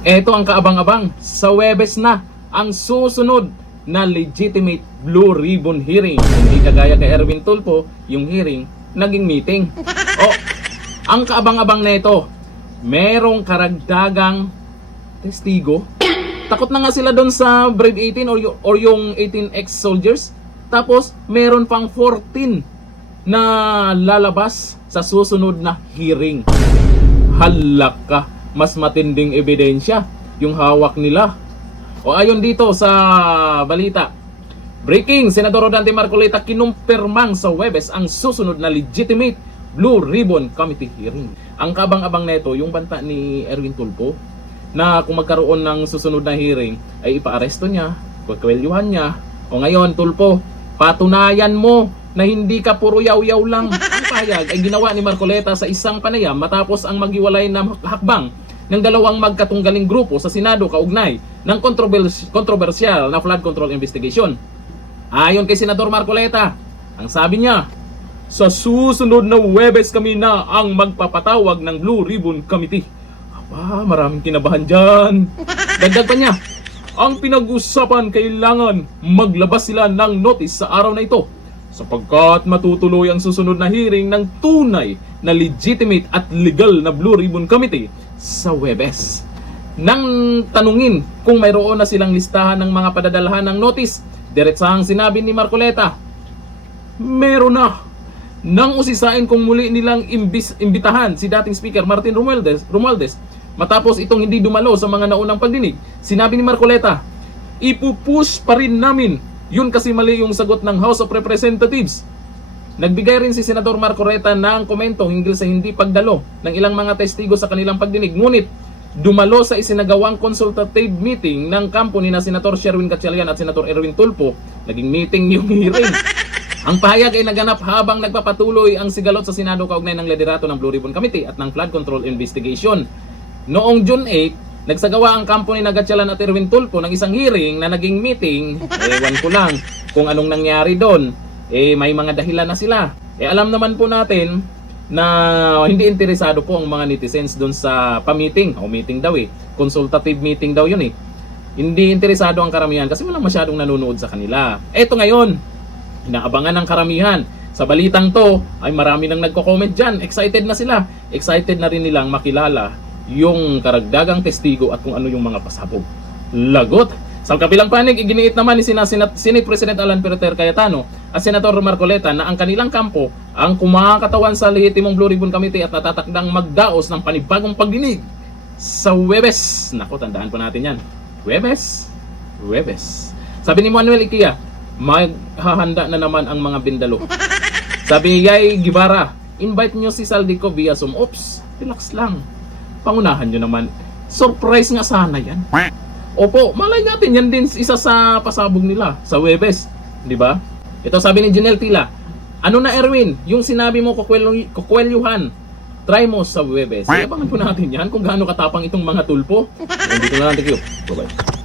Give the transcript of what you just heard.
Eto ang kaabang-abang, sa Huwebes na ang susunod na legitimate Blue Ribbon hearing. Hindi kagaya kay Erwin Tulfo, yung hearing naging meeting. O, ang kaabang-abang na ito, merong karagdagang testigo. Takot na nga sila doon sa Brave 18 or yung 18 ex-soldiers. Tapos, meron pang 14 na lalabas sa susunod na hearing. Halak ka, mas matinding ebidensya yung hawak nila. O ayon dito sa balita, breaking, Senador Rodante Marcoleta kinumpirmang sa Huwebes ang susunod na legitimate Blue Ribbon Committee hearing. Ang kabang-abang nito yung banta ni Erwin Tulfo na kung magkaroon ng susunod na hearing ay ipaaresto niya, kukwelyuhan niya. O ngayon, Tulfo, patunayan mo na hindi ka puro yaw-yaw lang. Ang pahayag ay ginawa ni Marcoleta sa isang panayam matapos ang maghiwalay na hakbang ng dalawang magkatunggaling grupo sa Senado kaugnay ng kontrobersyal na flood control investigation. Ayon kay Senador Marcoleta, ang sabi niya, sa susunod na Huwebes kami na ang magpapatawag ng Blue Ribbon Committee. Aba, maraming kinabahan dyan. Dagdag pa niya, ang pinag-usapan kailangan maglabas sila ng notice sa araw na ito sapagkat matutuloy ang susunod na hearing ng tunay na legitimate at legal na Blue Ribbon Committee sa Huwebes. Nang tanungin kung mayroon na silang listahan ng mga padadalhan ng notice, diretsahang sinabi ni Marcoleta, meron na. Nang usisain kung muli nilang imbitahan si dating Speaker Martin Romualdez matapos itong hindi dumalo sa mga naunang pagdinig, sinabi ni Marcoleta, ipupush pa rin namin. Yun kasi mali yung sagot ng House of Representatives. Nagbigay rin si Senador Marcoleta ng komento hinggil sa hindi pagdalo ng ilang mga testigo sa kanilang pagdinig. Ngunit dumalo sa isinagawang consultative meeting ng kampo ni na Senator Sherwin Gatchalian at Senator Erwin Tulfo. Naging meeting yung hearing. Ang pahayag ay naganap habang nagpapatuloy ang sigalot sa Senado kaugnay ng liderato ng Blue Ribbon Committee at ng Flood Control Investigation. Noong June 8, nagsagawa ang kampo ni Gatchalian at Erwin Tulfo ng isang hearing na naging meeting. Ewan ko lang kung anong nangyari doon. May mga dahilan na sila. Alam naman po natin na hindi interesado po ang mga netizens doon sa pa-meeting. O meeting daw consultative meeting daw yun Hindi interesado ang karamihan kasi walang masyadong nanonood sa kanila. Eto ngayon, inaabangan ng karamihan. Sa balitang to ay marami nang nagko-comment dyan. Excited na sila. Excited na rin nilang makilala yung karagdagang testigo at kung ano yung mga pasabog. Lagot! Sa kabilang panig, iginiit naman ni Senate President Alan Peter Cayetano at Senator Marcoleta na ang kanilang kampo ang kumakatawan sa lehitimong Blue Ribbon Committee at natatakdang magdaos ng panibagong pagdinig sa Huwebes. Naku, tandaan po natin yan. Huwebes. Sabi ni Manuel Iquia, maghahanda na naman ang mga bindalo. Sabi ni Yay Guevara, invite nyo si Saldico via Zoom. Oops, relax lang. Pangunahan nyo naman. Surprise nga sana yan. Opo, malay natin yan din isa sa pasabog nila sa Huwebes, di ba? Ito sabi ni Janelle Tila, ano na Erwin, yung sinabi mo kukwelyuhan, try mo sa Huwebes. Abangan po natin yan kung gaano katapang itong mga Tulfo. Dito na lang, thank you. Bye-bye.